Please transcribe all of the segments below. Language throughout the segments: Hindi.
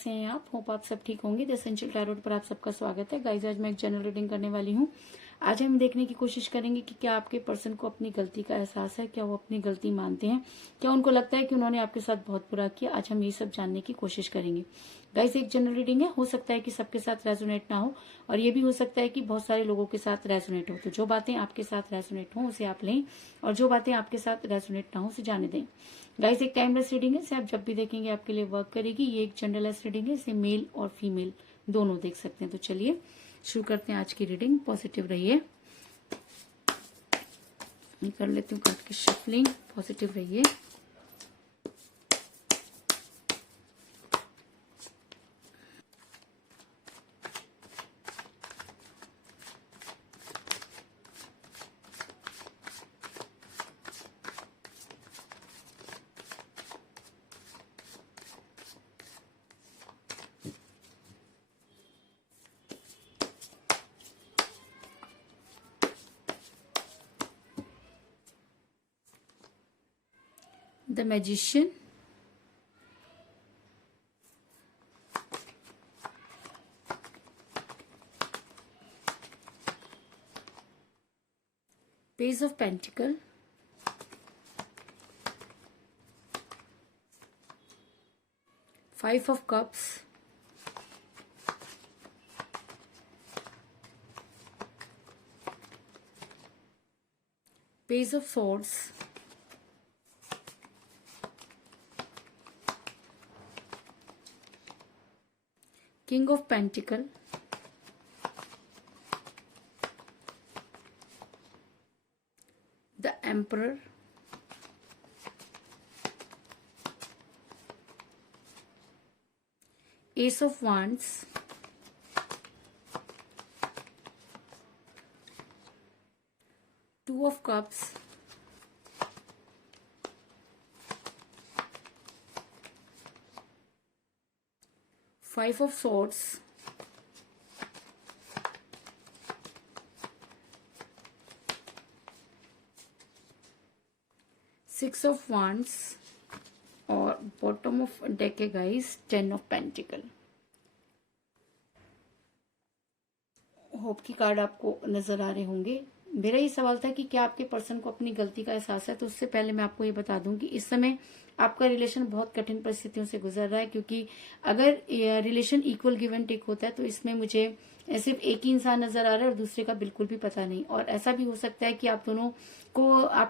कैसे हैं आप? होप आप सब ठीक होंगे। द एसेंशियल टैरोट पर आप सबका स्वागत है। गाइस, आज मैं एक जनरल रीडिंग करने वाली हूँ। आज हम देखने की कोशिश करेंगे कि क्या आपके पर्सन को अपनी गलती का एहसास है, क्या वो अपनी गलती मानते हैं, क्या उनको लगता है कि उन्होंने आपके साथ बहुत बुरा किया। आज हम ये सब जानने की कोशिश करेंगे। गाइस, एक जनरल रीडिंग है, हो सकता है कि सबके साथ रेजोनेट ना हो और ये भी हो सकता है कि बहुत सारे लोगों के साथ रेजोनेट हो। तो जो बातें आपके साथ रेजोनेट हो उसे आप लें और जो बातें आपके साथ रेजोनेट ना हो उसे जाने दें। गाइस, एक टाइमलेस रीडिंग है, इसे आप जब भी देखेंगे आपके लिए वर्क करेगी। ये एक जनरलेस रीडिंग है, इसे मेल और फीमेल दोनों देख सकते हैं। तो चलिए शुरू करते हैं आज की रीडिंग। पॉजिटिव रहिए। कर लेती हूँ कार्ड की शफलिंग। पॉजिटिव रहिए। The Magician, Page of Pentacle, Five of Cups, Page of Swords, King of Pentacle, the Emperor, Ace of Wands, Two of Cups, Five of Swords, Six of Wands और बॉटम ऑफ डेक है गाइस 10 ऑफ पेंटिकल। होप की कार्ड आपको नजर आ रहे होंगे। मेरा ये सवाल था कि क्या आपके पर्सन को अपनी गलती का एहसास है। तो उससे पहले मैं आपको ये बता दूं कि इस समय आपका रिलेशन बहुत कठिन परिस्थितियों से गुजर रहा है, क्योंकि अगर relation equal give and take होता है तो इसमें मुझे सिर्फ एक ही इंसान नजर आ रहा है और दूसरे का बिल्कुल भी पता नहीं। और ऐसा भी हो सकता है कि आप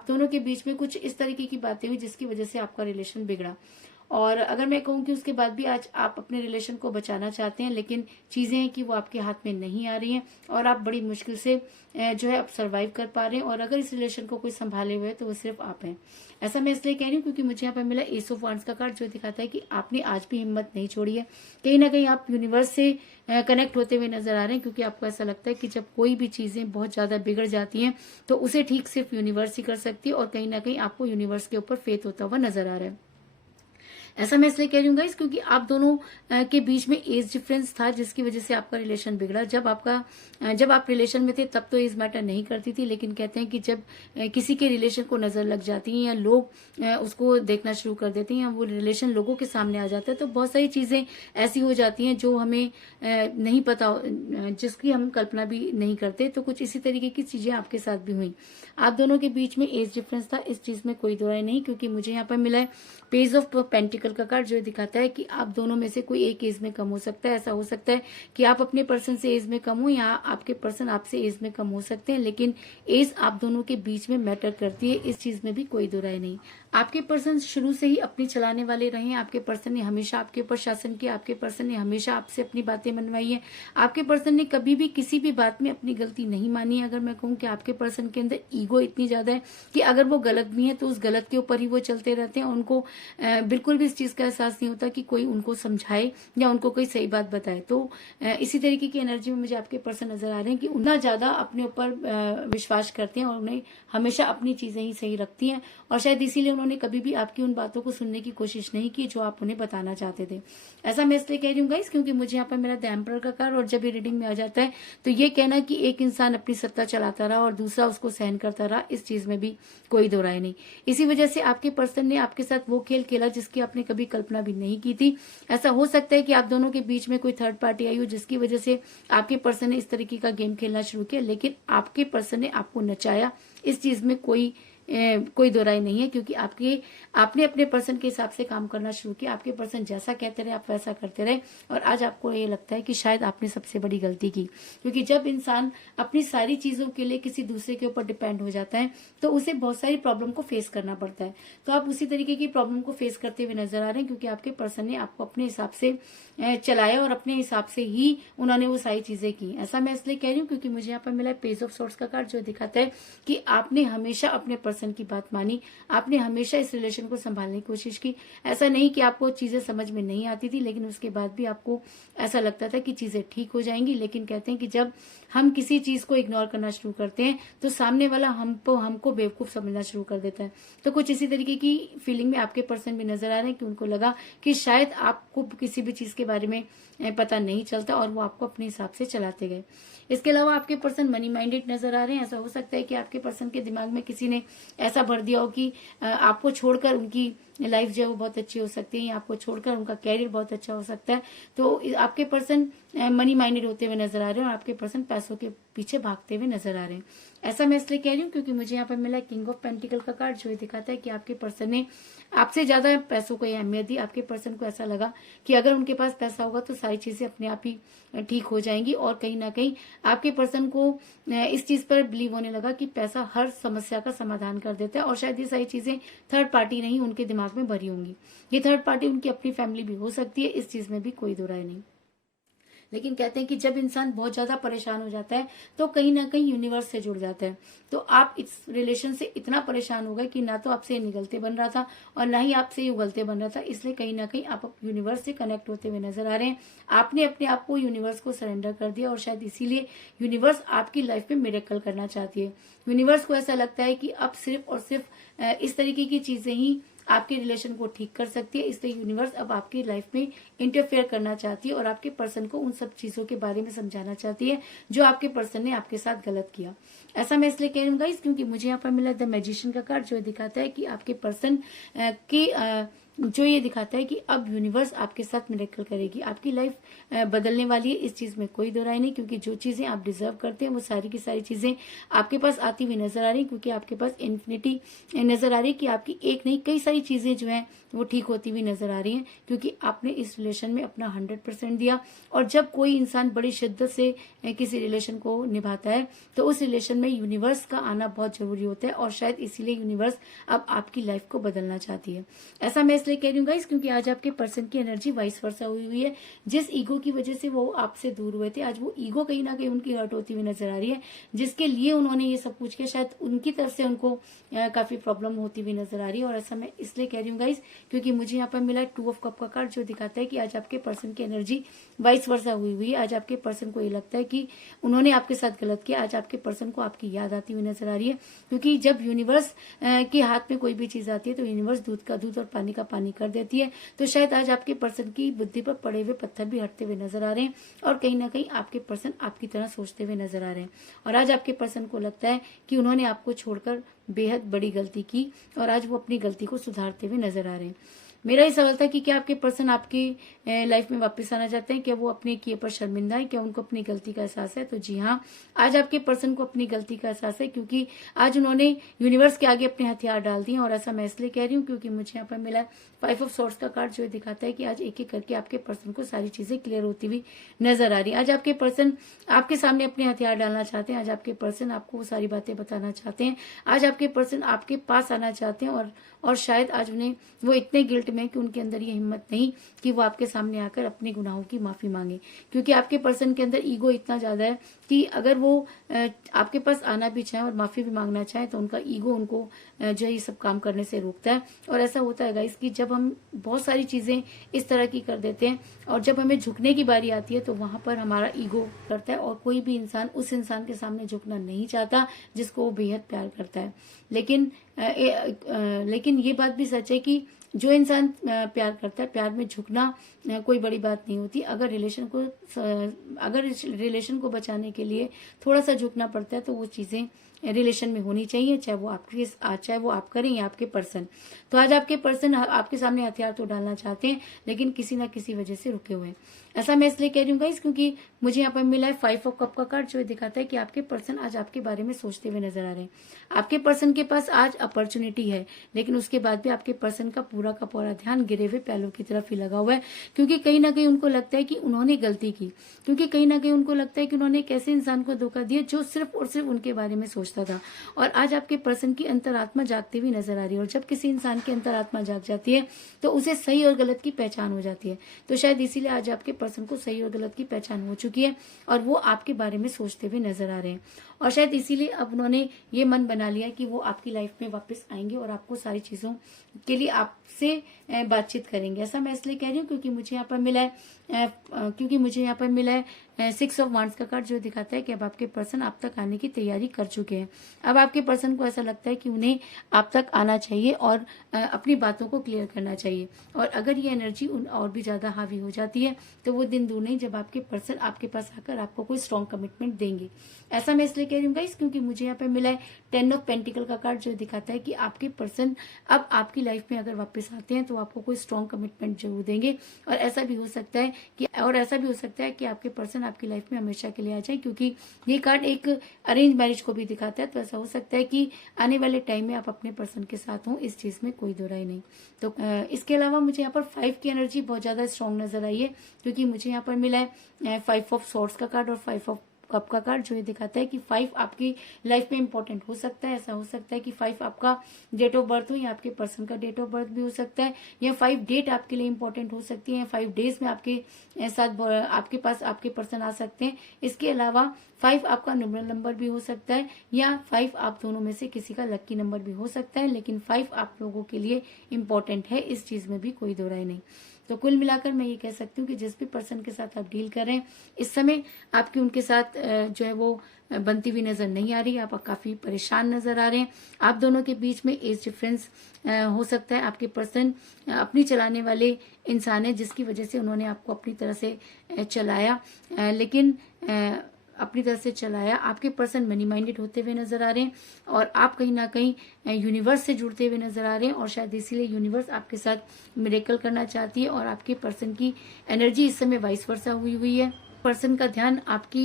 दोनों के बीच में कुछ इस तरीके की बातें हुई जिसकी वजह से आपका रिलेशन बिगड़ा। और अगर मैं कहूँ कि उसके बाद भी आज आप अपने रिलेशन को बचाना चाहते हैं, लेकिन चीजें हैं कि वो आपके हाथ में नहीं आ रही हैं और आप बड़ी मुश्किल से जो है आप सरवाइव कर पा रहे हैं। और अगर इस रिलेशन को कोई संभाले हुए है तो वो सिर्फ आप हैं। ऐसा मैं इसलिए कह रही हूँ क्योंकि मुझे यहाँ पर मिला एस ऑफ वांड्स का कार्ड, जो दिखाता है कि आपने आज भी हिम्मत नहीं छोड़ी है। कहीं ना कहीं आप यूनिवर्स से कनेक्ट होते हुए नजर आ रहे हैं, क्योंकि आपको ऐसा लगता है कि जब कोई भी चीजें बहुत ज्यादा बिगड़ जाती हैं तो उसे ठीक सिर्फ यूनिवर्स ही कर सकती है और कहीं ना कहीं आपको यूनिवर्स के ऊपर फेथ होता हुआ नजर आ रहा है। ऐसा मैं इसलिए कह रही हूँ गाइस क्योंकि आप दोनों के बीच में एज डिफरेंस था जिसकी वजह से आपका रिलेशन बिगड़ा। जब आप रिलेशन में थे तब तो एज मैटर नहीं करती थी, लेकिन कहते हैं कि जब किसी के रिलेशन को नजर लग जाती है या लोग उसको देखना शुरू कर देते हैं या वो रिलेशन लोगों के सामने आ जाता है तो बहुत सारी चीजें ऐसी हो जाती हैं जो हमें नहीं पता, जिसकी हम कल्पना भी नहीं करते। तो कुछ इसी तरीके की चीजें आपके साथ भी हुई। आप दोनों के बीच में एज डिफरेंस था, इस चीज में कोई दो राय नहीं, क्योंकि मुझे यहाँ पर मिला है पेज ऑफ पेंटिकल का कार्ड, जो दिखाता है कि आप दोनों में से कोई एक एज में कम हो सकता है। ऐसा हो सकता है कि आप अपने पर्सन से एज में कम हो या आपके पर्सन आपसे एज में कम हो सकते हैं, लेकिन एज आप दोनों के बीच में मैटर करती है, इस चीज में भी कोई दो राय नहीं। आपके पर्सन शुरू से ही अपनी चलाने वाले रहे हैं। आपके पर्सन ने हमेशा आपके ऊपर शासन किया। आपके पर्सन ने हमेशा आपसे अपनी बातें मनवाई है। आपके पर्सन ने कभी भी किसी भी बात में अपनी गलती नहीं मानी है। अगर मैं कहूँ कि आपके पर्सन के अंदर ईगो इतनी ज्यादा है कि अगर वो गलत भी है तो उस गलत के ऊपर ही वो चलते रहते हैं। उनको बिल्कुल भी इस चीज का एहसास नहीं होता कि कोई उनको समझाए या उनको कोई सही बात बताए। तो इसी तरीके की एनर्जी में मुझे आपके पर्सन नजर आ रहे हैं कि उतना ज्यादा अपने ऊपर विश्वास करते हैं और उन्हें हमेशा अपनी चीजें ही सही रखती हैं और शायद इसीलिए उन्होंने कभी भी आपकी उन बातों को सुनने की कोशिश नहीं की जो आप उन्हें बताना चाहते थे। ऐसा मैं इसलिए कह रही हूँ गाइस क्योंकि मुझे यहाँ पर मेरा द एम्परर का कार्ड और जब ये रीडिंग में आ जाता है तो ये कहना कि एक इंसान अपनी सत्ता चलाता रहा और दूसरा उसको सहन करता रहा, इस चीज में भी कोई दो राय नहीं। इसी वजह से आपके पर्सन ने आपके साथ वो खेल खेला जिसकी आपने आपने कभी कल्पना भी नहीं की थी। ऐसा हो सकता है कि आप दोनों के बीच में कोई थर्ड पार्टी आई हो जिसकी वजह से आपके पर्सन ने इस तरीके का गेम खेलना शुरू किया, लेकिन आपके पर्सन ने आपको नचाया, इस चीज में कोई दो राय नहीं है, क्योंकि आपने अपने पर्सन के हिसाब से काम करना शुरू किया। आपके पर्सन जैसा कहते रहे आप वैसा करते रहे, और आज आपको ये लगता है कि शायद आपने सबसे बड़ी गलती की, क्योंकि जब इंसान अपनी सारी चीजों के लिए किसी दूसरे के ऊपर डिपेंड हो जाता है तो उसे बहुत सारी प्रॉब्लम को फेस करना पड़ता है। तो आप उसी तरीके की प्रॉब्लम को फेस करते हुए नजर आ रहे हैं, क्योंकि आपके पर्सन ने आपको अपने हिसाब से चलाया और अपने हिसाब से ही उन्होंने वो सारी चीजें की। ऐसा मैं इसलिए कह रही हूँ क्योंकि मुझे यहाँ पर मिला पेज ऑफ सोर्ट्स का कार्ड, जो दिखाता है कि आपने हमेशा अपने पर्सन की बात मानी, आपने हमेशा इस रिलेशन को संभालने की कोशिश की। ऐसा नहीं कि आपको चीजें समझ में नहीं आती थी, लेकिन उसके बाद भी आपको ऐसा लगता था कि चीजें ठीक हो जाएंगी। लेकिन कहते हैं कि जब हम किसी चीज को इग्नोर करना शुरू करते हैं तो सामने वाला हमको बेवकूफ समझना शुरू कर देता है। तो कुछ इसी तरीके की फीलिंग में आपके पर्सन भी नजर आ रहे हैं कि उनको लगा कि शायद आपको किसी भी चीज के बारे में पता नहीं चलता और वो आपको अपने हिसाब से चलाते गए। इसके अलावा आपके पर्सन मनी माइंडेड नजर आ रहे हैं। ऐसा हो सकता है कि आपके पर्सन के दिमाग में किसी ने ऐसा भर दिया हो कि आपको छोड़कर उनकी लाइफ जो है वो बहुत अच्छी हो सकती है, या आपको छोड़कर उनका कैरियर बहुत अच्छा हो सकता है। तो आपके पर्सन मनी माइंडेड होते हुए नजर आ रहे हैं और आपके पर्सन पैसों के पीछे भागते हुए नजर आ रहे हैं। ऐसा मैं इसलिए कह रही हूँ क्योंकि मुझे यहाँ पर मिला किंग ऑफ पेंटिकल का कार्ड, जो ये दिखाता है कि आपके पर्सन ने आपसे ज्यादा पैसों को अहमियत दी। आपके पर्सन को ऐसा लगा कि अगर उनके पास पैसा होगा तो सारी चीजें अपने आप ही ठीक हो जाएंगी, और कहीं ना कहीं आपके पर्सन को इस चीज पर बिलीव होने लगा कि पैसा हर समस्या का समाधान कर देता है, और शायद ये सारी चीजें थर्ड पार्टी नहीं उनके दिमाग में भरी होंगी। ये थर्ड पार्टी उनकी अपनी फैमिली भी हो सकती है, इस चीज में भी कोई दो राय नहीं। लेकिन कहते हैं कि जब इंसान बहुत ज्यादा परेशान हो जाता है तो कहीं ना कहीं यूनिवर्स से जुड़ जाता है। तो आप इस रिलेशन से इतना परेशान हो गए कि ना तो आपसे निगलते बन रहा था और ना ही आपसे उगलते बन रहा था, इसलिए कहीं ना कहीं आप यूनिवर्स से कनेक्ट होते हुए नजर आ रहे हैं। आपने अपने आप को यूनिवर्स को सरेंडर कर दिया, और शायद इसीलिए यूनिवर्स आपकी लाइफ में मिरेकल करना चाहती है। यूनिवर्स को ऐसा लगता है कि अब सिर्फ और सिर्फ इस तरीके की चीजें ही आपके रिलेशन को ठीक कर सकती है, इसलिए यूनिवर्स अब आपकी लाइफ में इंटरफेयर करना चाहती है और आपके पर्सन को उन सब चीजों के बारे में समझाना चाहती है जो आपके पर्सन ने आपके साथ गलत किया। ऐसा मैं इसलिए कह रही हूँ गाइस क्योंकि मुझे यहाँ पर मिला द मैजिशियन का कार्ड, जो दिखाता है कि आपके पर्सन की जो ये दिखाता है कि अब यूनिवर्स आपके साथ मिरेकल करेगी, आपकी लाइफ बदलने वाली है। इस चीज में कोई दो राय नहीं, क्योंकि जो चीजें आप डिजर्व करते हैं वो सारी की सारी चीजें आपके पास आती हुई नजर आ रही है, क्योंकि आपके पास इन्फिनिटी नजर आ रही है कि आपकी एक नहीं कई सारी चीजें जो है वो ठीक होती हुई नजर आ रही हैं, क्योंकि आपने इस रिलेशन में अपना 100% दिया। और जब कोई इंसान बड़ी शिद्दत से किसी रिलेशन को निभाता है तो उस रिलेशन में यूनिवर्स का आना बहुत जरूरी होता है, और शायद इसीलिए यूनिवर्स अब आपकी लाइफ को बदलना चाहती है। ऐसा मैं इसलिए कह रही हूँ गाइस क्योंकि आज आपके पर्सन की एनर्जी वाइस वर्सा हुई है। जिस ईगो की वजह से वो आपसे दूर हुए थे, आज वो ईगो कहीं ना कहीं उनकी हर्ट होती हुई नजर आ रही है, जिसके लिए उन्होंने ये सब कुछ किया। शायद उनकी तरफ से उनको काफी प्रॉब्लम होती हुई नजर आ रही है। और ऐसा मैं इसलिए कह रही हूँ गाइस क्योंकि मुझे यहाँ पर मिला 2 ऑफ कप का कार्ड, जो दिखाता है कि आज आपके पर्सन की एनर्जी वाइस वर्सा हुई है। आज आपके पर्सन को ये लगता है कि उन्होंने आपके साथ गलत किया। आज आपके पर्सन को आपकी याद आती हुई नजर आ रही है, क्योंकि जब यूनिवर्स के हाथ में कोई भी चीज आती है तो यूनिवर्स दूध का दूध और पानी का पानी कर देती है। तो शायद आज आपके पर्सन की बुद्धि पर पड़े हुए पत्थर भी हटते हुए नजर आ रहे हैं, और कहीं ना कहीं आपके पर्सन आपकी तरह सोचते हुए नजर आ रहे हैं। और आज आपके पर्सन को लगता है कि उन्होंने आपको छोड़कर बेहद बड़ी गलती की, और आज वो अपनी गलती को सुधारते हुए नजर आ रहे हैं। मेरा ये सवाल था कि क्या आपके पर्सन आपकी लाइफ में वापस आना चाहते हैं, क्या वो अपने किए पर शर्मिंदा है, क्या उनको अपनी गलती का एहसास है? तो जी हाँ, आज आपके पर्सन को अपनी गलती का एहसास है, क्योंकि आज उन्होंने यूनिवर्स के आगे अपने हथियार डाल दिए। और ऐसा मैं इसलिए कह रही हूँ क्योंकि मुझे यहाँ पर मिला 5 ऑफ सोर्ट्स का कार्ड, जो दिखाता है कि आज एक एक करके आपके पर्सन को सारी चीजें क्लियर होती हुई नजर आ रही है। आज आपके पर्सन आपके सामने अपने हथियार डालना चाहते हैं। आज आपके पर्सन आपको वो सारी बातें बताना चाहते हैं। आज आपके पर्सन आपके पास आना चाहते हैं, और शायद आज उन्हें वो इतने गिल्ट में कि उनके अंदर ये हिम्मत नहीं कि वो आपके सामने आकर अपने गुनाहों की माफी मांगे, क्योंकि आपके पर्सन के अंदर ईगो इतना ज्यादा है कि अगर वो आपके पास आना भी चाहे और माफी भी मांगना चाहे तो उनका ईगो उनको जो है ये सब काम करने से रोकता है। और ऐसा होता है गाइस कि जब हम बहुत सारी चीजें इस तरह की कर देते हैं और जब हमें झुकने की बारी आती है तो वहां पर हमारा ईगो करता है, और कोई भी इंसान उस इंसान के सामने झुकना नहीं चाहता जिसको वो बेहद प्यार करता है। लेकिन ये बात भी सच है कि जो इंसान प्यार करता है, प्यार में झुकना कोई बड़ी बात नहीं होती। अगर रिलेशन को बचाने के लिए थोड़ा सा झुकना पड़ता है तो वो चीजें रिलेशन में होनी चाहिए, चाहे वो आप करें या आपके पर्सन। तो आज आपके पर्सन आपके सामने हथियार तो डालना चाहते हैं, लेकिन किसी ना किसी वजह से रुके हुए हैं। ऐसा मैं इसलिए कह रही हूँ गाइस, क्योंकि मुझे यहाँ पर मिला है 5 ऑफ कप का कार्ड, जो दिखाता है कि आपके पर्सन आज आपके बारे में सोचते हुए नजर आ रहे हैं। आपके पर्सन के पास आज अपॉर्चुनिटी है, लेकिन उसके बाद भी आपके पर्सन का पूरा ध्यान गिरे हुए पैलों की तरफ ही लगा हुआ है, क्योंकि कहीं ना कहीं उनको लगता है कि उन्होंने गलती की, क्योंकि कहीं ना कहीं उनको लगता है कि उन्होंने एक ऐसे इंसान को धोखा दिया जो सिर्फ और सिर्फ उनके बारे में सोचता था। और आज आपके पर्सन की अंतरात्मा जागती हुई नजर आ रही है, और जब किसी इंसान की अंतरात्मा जाग जाती है तो उसे सही और गलत की पहचान हो जाती है। तो शायद इसीलिए आज आपके पर्सन को सही और गलत की पहचान हो चुकी है, और वो आपके बारे में सोचते हुए नजर आ रहे हैं। और शायद इसीलिए अब उन्होंने ये मन बना लिया कि वो आपकी लाइफ में वापस आएंगे और आपको सारी चीजों के लिए आपसे बातचीत करेंगे। ऐसा मैं इसलिए कह रही हूँ क्योंकि मुझे यहाँ पर मिला है 6 ऑफ वांड्स का कार्ड, जो दिखाता है कि अब आपके पर्सन आप तक आने की तैयारी कर चुके हैं। अब आपके पर्सन को ऐसा लगता है कि उन्हें आप तक आना चाहिए और अपनी बातों को क्लियर करना चाहिए। और अगर ये एनर्जी और भी ज्यादा हावी हो जाती है तो वो दिन दूर नहीं जब आपके पर्सन आपके पास आकर आपको कोई स्ट्रॉन्ग कमिटमेंट देंगे। ऐसा मैं इसलिए कह रही हूँ गाइस, क्योंकि मुझे यहाँ पे मिला है 10 ऑफ पेंटिकल का कार्ड, जो दिखाता है कि आपके पर्सन अब आपकी लाइफ में अगर वापस आते हैं तो आपको कोई स्ट्रॉन्ग कमिटमेंट जरूर देंगे। और ऐसा भी हो सकता है कि आपके पर्सन आपकी लाइफ में हमेशा के लिए आ जाए, क्योंकि ये कार्ड एक अरेंज मैरिज को भी दिखाता है। तो ऐसा हो सकता है कि आने वाले टाइम में आप अपने पर्सन के साथ हो, इस चीज में कोई दो राय नहीं। तो इसके अलावा मुझे यहाँ पर 5 की एनर्जी बहुत ज्यादा स्ट्रॉन्ग नजर आई है, क्योंकि मुझे यहाँ पर मिला है 5 ऑफ सॉर्ड्स का कार्ड और 5 ऑफ कप का कार्ड, जो ये दिखाता है कि 5 आपकी लाइफ में इंपॉर्टेंट हो सकता है। ऐसा हो सकता है कि 5 आपका डेट ऑफ बर्थ हो, या आपके पर्सन का डेट ऑफ बर्थ भी हो सकता है, या 5 डेट आपके लिए इंपॉर्टेंट हो सकती है, या 5 डेज में आपके साथ आपके पास आपके पर्सन आ सकते हैं। इसके अलावा 5 आपका न्यूमरल नंबर भी हो सकता है, या 5 आप दोनों में से किसी का लकी नंबर भी हो सकता है, लेकिन 5 आप लोगों के लिए इंपॉर्टेंट है, इस चीज में भी कोई दो राय नहीं। तो कुल मिलाकर मैं ये कह सकती हूँ कि जिस भी पर्सन के साथ आप डील कर रहे हैं, इस समय आपकी उनके साथ जो है वो बनती हुई नजर नहीं आ रही, आप काफी परेशान नजर आ रहे हैं। आप दोनों के बीच में एज डिफरेंस हो सकता है। आपके पर्सन अपनी चलाने वाले इंसान है, जिसकी वजह से उन्होंने आपको अपनी तरह से चलाया, लेकिन अपनी तरह से चलाया। आपके पर्सन मनी माइंडेड होते हुए नजर आ रहे हैं, और आप कहीं ना कहीं यूनिवर्स से जुड़ते हुए नजर आ रहे हैं, और शायद इसीलिए यूनिवर्स आपके साथ मिरेकल करना चाहती है। और आपके पर्सन की एनर्जी इस समय वाइस वर्सा हुई है। पर्सन का ध्यान आपकी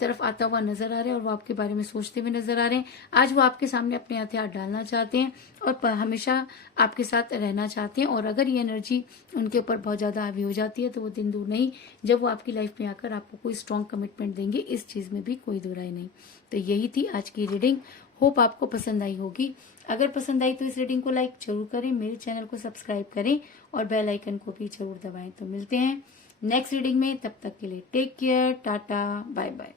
तरफ आता हुआ नजर आ रहा है, और वो आपके बारे में सोचते हुए नजर आ रहे हैं। आज वो आपके सामने अपने हथियार डालना चाहते हैं और हमेशा आपके साथ रहना चाहते हैं। और अगर ये एनर्जी उनके ऊपर बहुत ज्यादा हावी हो जाती है तो वो दिन दूर नहीं जब वो आपकी लाइफ में आकर आपको कोई स्ट्रॉन्ग कमिटमेंट देंगे, इस चीज में भी कोई दो राय नहीं। तो यही थी आज की रीडिंग। होप आपको पसंद आई होगी। अगर पसंद आई तो इस रीडिंग को लाइक जरूर करें, मेरे चैनल को सब्सक्राइब करें और बेल आइकन को भी जरूर दबाएं। तो मिलते हैं नेक्स्ट रीडिंग में, तब तक के लिए take care, tata, bye bye.